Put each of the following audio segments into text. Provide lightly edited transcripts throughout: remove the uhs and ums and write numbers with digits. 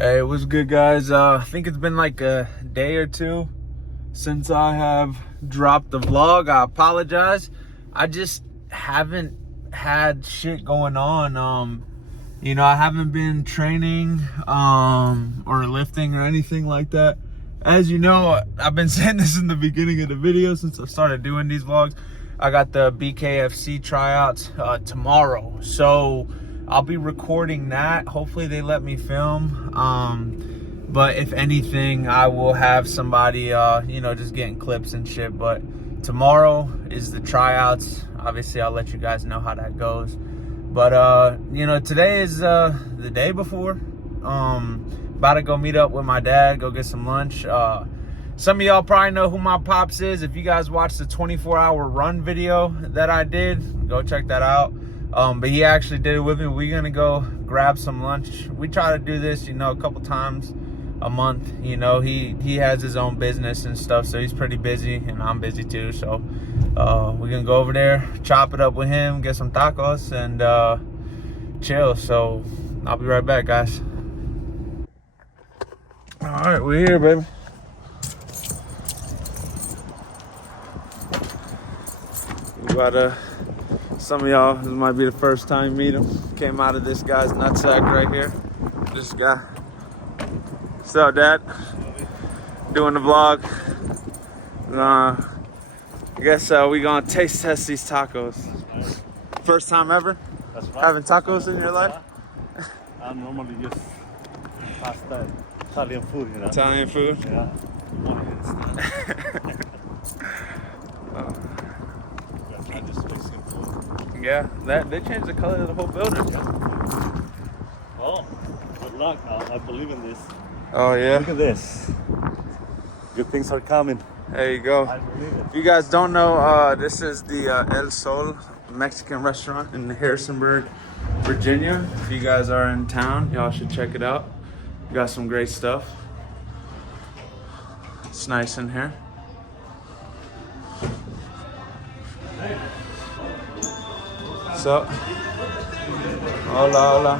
Hey, what's good, guys? I think it's been like a day or two since I have dropped the vlog. I apologize. I just haven't had shit going on. I haven't been training or lifting or anything like that. As you know, I've been saying this in the beginning of the video since I started doing these vlogs. I got the BKFC tryouts tomorrow, so I'll be recording that. Hopefully they let me film. But if anything, I will have somebody, just getting clips and shit. But tomorrow is the tryouts. Obviously, I'll let you guys know how that goes. But, today is the day before. About to go meet up with my dad, go get some lunch. Some of y'all probably know who my pops is. If you guys watched the 24-hour run video that I did, go check that out. But he actually did it with me. We're gonna go grab some lunch. We try to do this, a couple times a month. He has his own business and stuff, so he's pretty busy, and I'm busy too. So we're gonna go over there, chop it up with him, get some tacos, and chill. So I'll be right back, guys. All right, we're here, baby. We about to. Some of y'all, this might be the first time you meet him. Came out of this guy's nutsack right here. This guy. What's up, Dad? Doing the vlog. I guess we gonna taste test these tacos. First time ever? That's right. Having tacos in your life? I normally just pasta, Italian food, Italian food? Yeah. Yeah, they changed the color of the whole building. Yeah. Oh, good luck. I believe in this. Oh, yeah? Look at this. Good things are coming. There you go. I believe it. If you guys don't know, this is the El Sol Mexican restaurant in Harrisonburg, Virginia. If you guys are in town, y'all should check it out. We got some great stuff. It's nice in here. What's up? Hola, hola.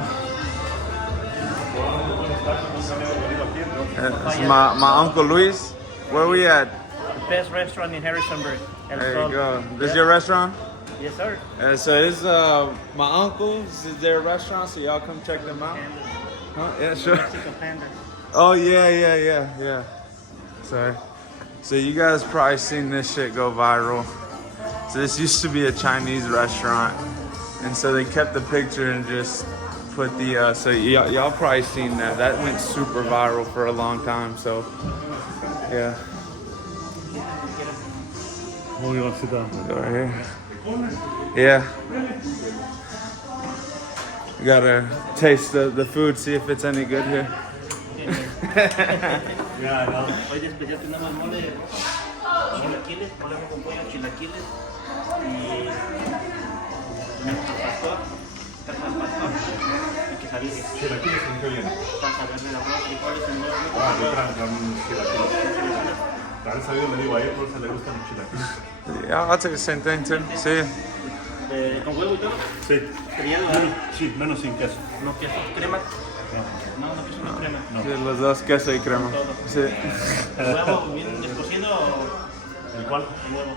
It's my Uncle Luis. Where we at? The best restaurant in Harrisonburg. There you go. This is your restaurant? Yes, sir. So this is my uncle's. This is their restaurant, so y'all come check them out. Huh? Yeah, sure. Mexican Panda. Oh yeah. Sorry. So you guys probably seen this shit go viral. So this used to be a Chinese restaurant, and so they kept the picture and just put the. So y'all probably seen that. That went super viral for a long time. So yeah. Oh, you want to sit down? Go right here. Yeah. We gotta taste the food, see if it's any good here. Yeah, I know. Hoy de especial tenemos mole, chilaquiles, mole con pollo, chilaquiles y tenemos al pastor, carne al pastor y quesadillas. Chilaquiles con qué viene? Salsa verde de arroz, frijoles en medio. Ah, yo traen unos chilaquiles. Claro, sabido le digo a él, por eso le gustan los chilaquiles. Yeah, I'll take the same thing too. See. ¿Con huevo y todo? Sí. ¿Sería Sí, menos sin queso. no queso, crema? No queso, no crema. No. Sí, los dos queso y crema. Sí. ¿El huevo bien descocido o ¿El cuál? el huevo?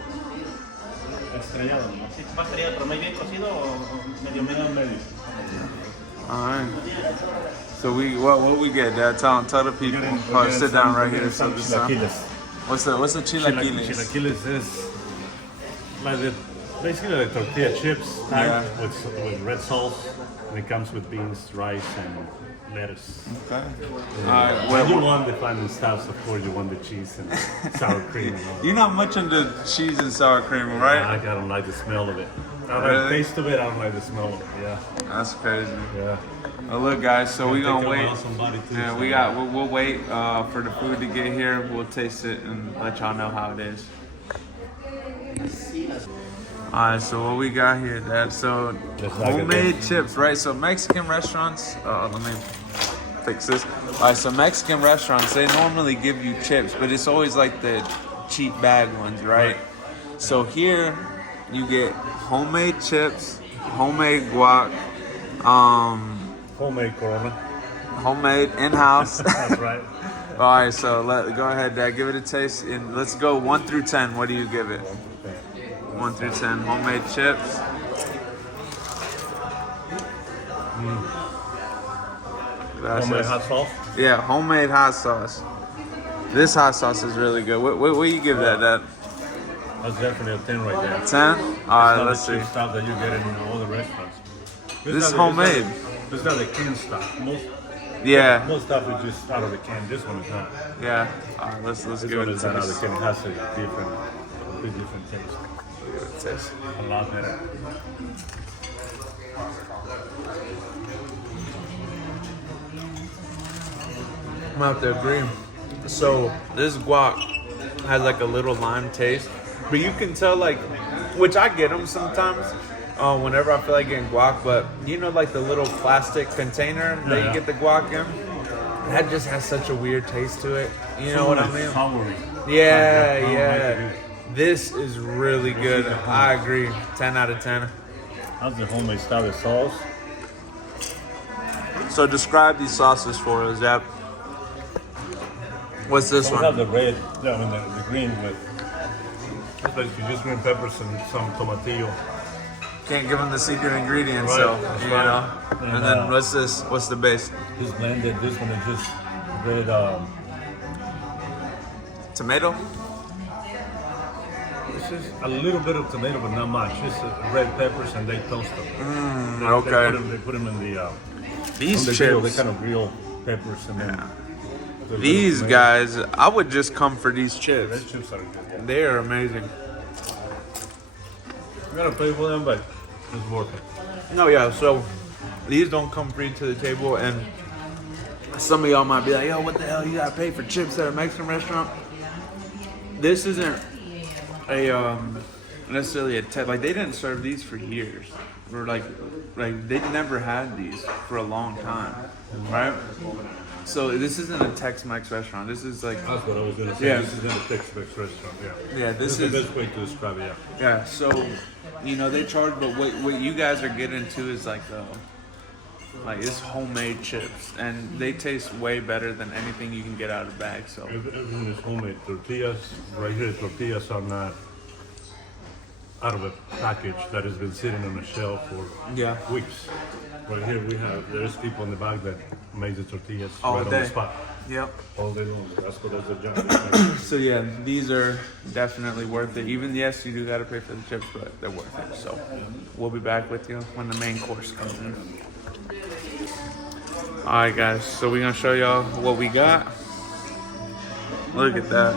Estrellado, ¿no? ¿Sí, va estrellado, pero muy bien cocido o medio medio? All right. So what we get, Dad? Tell the people. Sit down right here. So this what's the chilaquiles? Chilaquiles is like basically like tortilla chips type with red sauce, and it comes with beans, rice, and lettuce. Okay. When you want the fun stuff, of course, you want the cheese and sour cream. And all that. You're not much into cheese and sour cream, right? I don't like the smell of it. I don't Really? like the taste of it. I don't like the smell of it. Yeah. That's crazy. Yeah. Well, look, guys. So we gonna wait. Yeah, Yeah, we'll wait for the food to get here. We'll taste it and let y'all know how it is. Alright, so what we got here, Dad? So homemade chips, right? So Mexican restaurants. Let me fix this. Alright, so Mexican restaurants, they normally give you chips, but it's always like the cheap bag ones, right? So here you get homemade chips, homemade guac, homemade Corona. Homemade, in-house. That's right. All right, so go ahead, Dad. Give it a taste, and let's go 1 through 10. What do you give it? 1 through 10. Homemade chips. Homemade hot sauce. Yeah, homemade hot sauce. This hot sauce is really good. What do you give that, Dad? That's definitely a 10 right there. 10? All right, Not let's the see. cheap stuff that you get in all the restaurants. This is homemade. This is not the canned stuff. Yeah, Most stuff is just out of the can. This one is not. yeah. All right, let's This give one it a is not out of taste. the can. It has a big different taste. Give it a taste. A lot better. I'm out there agreeing. So this guac has like a little lime taste, but you can tell like, which I get them sometimes. Whenever I feel like getting guac, but you know, like the little plastic container that you Yeah. get the guac in, that just has such a weird taste to it. You know what I mean? Soury. Yeah, Like, yeah. This is really good. I agree. 10 out of 10. How's the homemade style the sauce? So describe these sauces for us, Zap. What's this We have one? the red, I mean the green with. It's basically just green peppers and some tomatillo. Can't give them the secret ingredients, Right, so that's you right. know. And, And then what's this? What's the base? Just blended. This one is just red. Tomato? It's just a little bit of tomato, but not much. Just red peppers, and they toast them. Okay. They put them in the These on the chips. grill. They kind of grill peppers and then. the These tomato. guys, I would just come for these Red chips. chips are good. They are amazing. You gotta pay for them, but it's worth it. No, yeah, so these don't come free to the table, and some of y'all might be like, yo, what the hell, you gotta pay for chips at a Mexican restaurant? This isn't a necessarily a like they didn't serve these for years, or like they never had these for a long time, right? So this isn't a Tex-Mex restaurant. This is like, That's what I was gonna say. Yeah. This is in a Tex-Mex restaurant. Yeah. yeah, This this is the is best way to describe it. Yeah. yeah. So you know they charge, but what you guys are getting to is like it's homemade chips, and they taste way better than anything you can get out of bags. So Everything is homemade. Tortillas, right here, tortillas are not out of a package that has been sitting on a shelf for yeah, weeks. Right here we have, there's people in the back that make the tortillas All right on day. the spot. yep. All day long. That's what does the job. So yeah, these are definitely worth it. Even yes, you do gotta pay for the chips, but they're worth it. So we'll be back with you when the main course comes in. All right, guys. So we're gonna show y'all what we got. Look at that.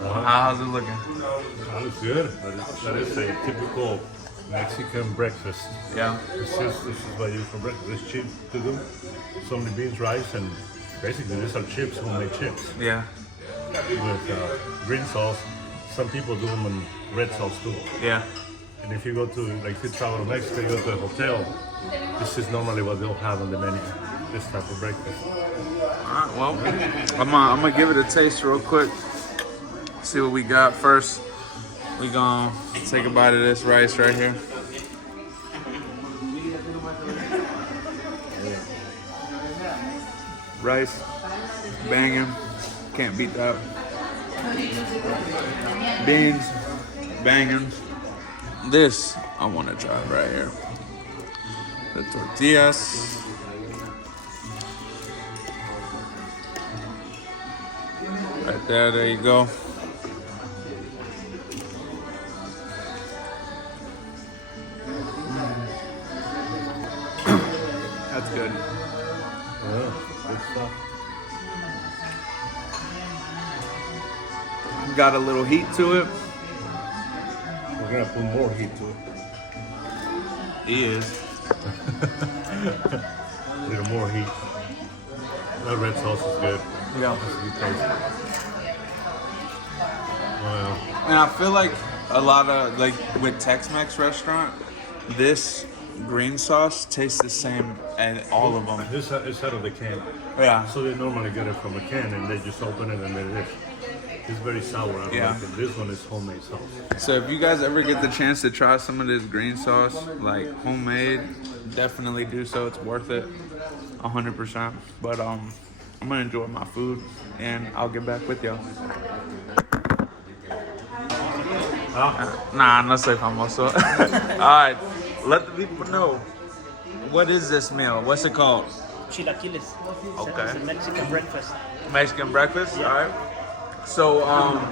How's it looking? That looks good. That is a typical Mexican breakfast. Yeah. This is what you use for breakfast. It's cheap to do. So many beans, rice, and basically these are chips, homemade chips Yeah. with green sauce. Some people do them in red sauce too. Yeah. And if you go to, like, if you travel to Mexico, you go to a hotel, this is normally what they'll have on the menu. This type of breakfast. All right. Well, I'm gonna give it a taste real quick. See what we got first. We gonna take a bite of this rice right here. Rice, banging, can't beat that. Beans, banging. This I want to try right here. The tortillas. Right there you go. That's good. Good stuff. Got a little heat to it. We're gonna put more heat to it. He is. A little more heat. That red sauce is good. Yeah. That's a good taste. Wow. And I feel like a lot of, like with Tex-Mex restaurant, this green sauce tastes the same at all of them. This is out of the can. Yeah. So they normally get it from a can and they just open it and they It's very sour. I don't Yeah. like it. This one is homemade sauce. So if you guys ever get the chance to try some of this green sauce, like homemade, definitely do so. It's worth it, 100%. But I'm gonna enjoy my food, and I'll get back with y'all. Nah, no soy famoso. All right, let the people know. What is this meal? What's it called? Chilaquiles. Okay. It's a Mexican breakfast. Mexican breakfast. All right. So,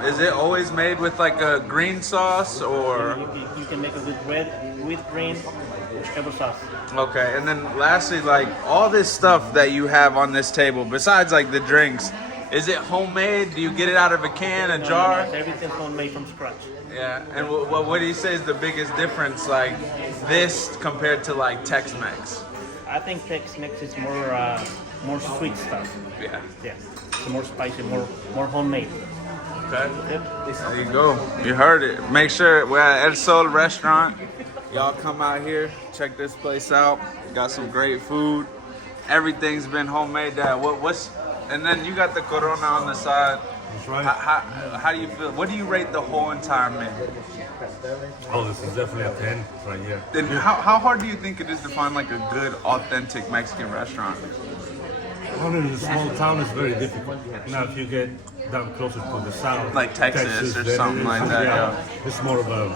is it always made with like a green sauce or? You can make it with red, with green, whichever sauce. Okay, and then lastly, like all this stuff that you have on this table, besides like the drinks, is it homemade? Do you get it out of a can, a jar? No, everything's homemade from scratch. Yeah, and what do you say is the biggest difference, like this compared to like Tex-Mex? I think Tex-Mex is more sweet stuff. Yeah. Yeah, it's more spicy, more homemade. Okay. Yep. There you go. You heard it. Make sure we're at El Sol Restaurant. Y'all come out here, check this place out. Got some great food. Everything's been homemade. And then you got the Corona on the side. That's right. How do you feel? What do you rate the whole entire meal? Oh, this is definitely a 10 right here. Then how hard do you think it is to find like a good, authentic Mexican restaurant? One in a small town is very difficult. Now, if you get down closer to the south, Like Texas or then something it is- like that, it's more of a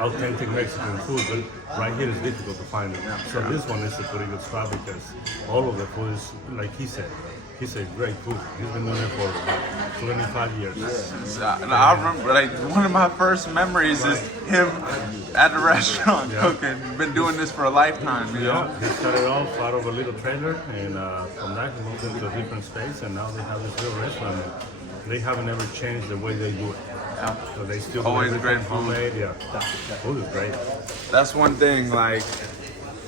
authentic Mexican food, but right here is difficult to find it. So this one is a pretty good spot because all of the food is, like he said, great food. He's been doing it for about 25 years. I remember, like, one of my first memories is him at a restaurant cooking. Been doing this for a lifetime, you know? Yeah, he started off out of a little trailer, and from that he moved into a different space, and now they have this little restaurant. They haven't ever changed the way they do it. Yeah. So they still do Always everything great food. homemade. Yeah, food is great. That's one thing, like,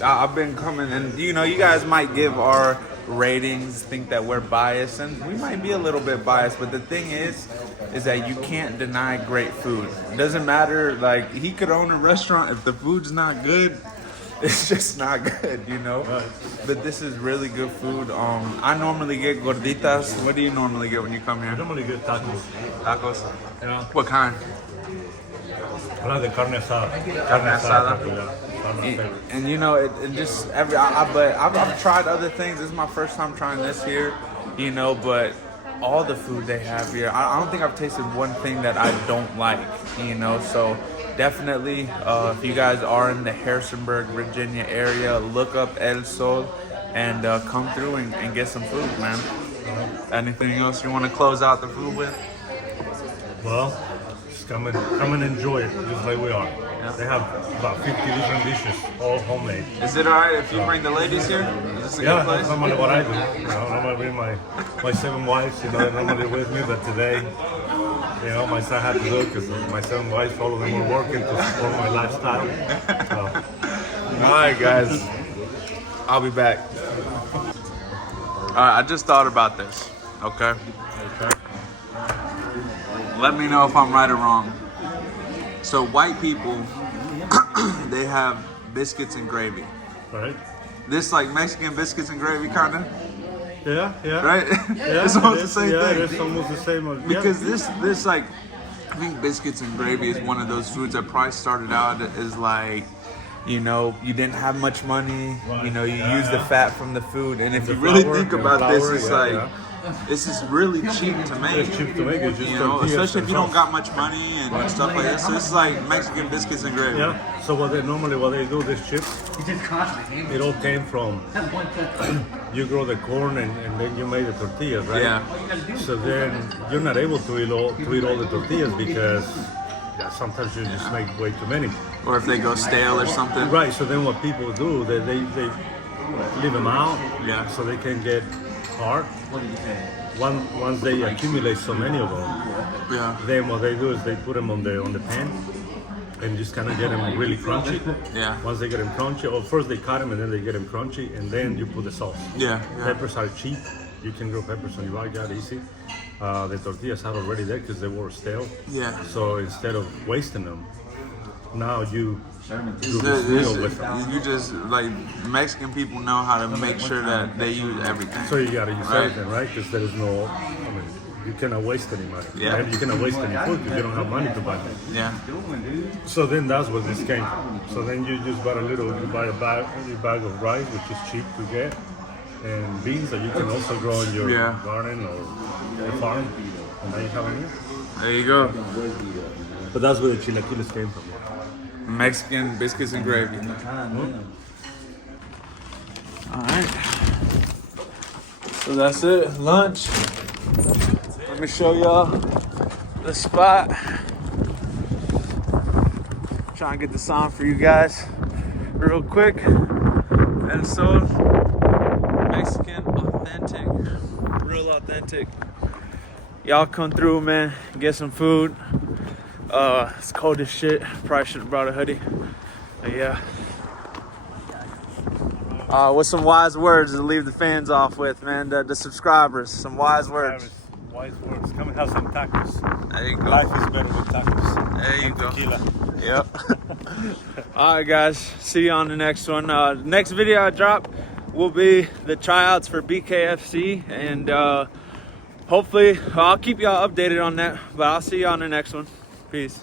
I've been coming, and you know, you guys might give our ratings, think that we're biased, and we might be a little bit biased, but the thing is that you can't deny great food. It doesn't matter, like, he could own a restaurant, if the food's not good, it's just not good, you know? But this is really good food. I normally get gorditas. What do you normally get when you come I here? normally get tacos. Tacos? Yeah. What kind? I like the carne asada. Carne asada. taco, yeah. That's my favorite. And you know, it just but I've tried other things. This is my first time trying this here, you know. But all the food they have here, I don't think I've tasted one thing that I don't like, you know. So definitely, if you guys are in the Harrisonburg, Virginia area, look up El Sol and come through and get some food, man. Anything else you want to close out the food with? Well, just come and enjoy it, just like we are. They have about 50 different dishes, all homemade. Is it alright if you bring the ladies here? Is this a Yeah, good place? that's normally what I do. You know, normally bring my 7 wives, you know, they're normally with me, but today, you know, my son had to do it because my 7 wives, all of them were working to support my lifestyle. So, Alright, guys. I'll be back. Alright, I just thought about this, okay? Let me know if I'm right or wrong. So white people, they have biscuits and gravy. right? This like Mexican biscuits and gravy kind of, Yeah, yeah. right? Yeah, It's almost it the is. same Yeah, thing. it's almost the same. Because this like, I think biscuits and gravy is one of those foods that probably started out as like, you know, you didn't have much money, you know, you use the fat from the food, and if The you really flour, think the about this, flour, it's yeah, like, yeah. this is really cheap to make. It's cheap to make. It's just You know, tortillas especially if and you don't sauce. got much money and stuff like this. So this is like Mexican biscuits and gravy. Yeah. So what they do, this chips, it all came from you grow the corn and then you make the tortillas, right? Yeah. So then you're not able to eat all the tortillas because sometimes you just make way too many. Or if they go stale or something. Right. So then what people do, they leave them out, Yeah. so they can get hard. Once they accumulate so many of them, Yeah. then what they do is they put them on the pan and just kind of get them really crunchy. Yeah. Once they get them crunchy, or first they cut them and then they get them crunchy, and then you put the sauce. Yeah. Peppers are cheap. You can grow peppers on your backyard easy. The tortillas are already there because they were stale. Yeah. So instead of wasting them, now you do this meal with them. You just like Mexican people know how to make sure that they use everything. So you gotta use Right. everything, right? Because there is no, I mean, you cannot waste any money. Yeah. And you cannot waste any food because you don't have money to buy them. Yeah. So then that's where this came from. So then you just buy you buy a bag of rice, which is cheap to get, and beans that you can also grow in your Yeah. garden or your farm, and then you have a meal. There you go. But that's where the chilaquiles came from. Mexican biscuits and gravy. All right. So that's it. Lunch. Let me show y'all the spot. Try and get this on for you guys real quick. And so Mexican authentic, real authentic. Y'all come through, man. Get some food. It's cold as shit. Probably should have brought a hoodie. But yeah. What's some wise words to leave the fans off with, man? The subscribers. Some wise words. Wise words. Come and have some tacos. There you go. Life is better with tacos. There you go. Tequila. Yep. All right, guys. See you on the next one. Next video I drop will be the tryouts for BKFC, and hopefully I'll keep y'all updated on that. But I'll see you on the next one. Peace.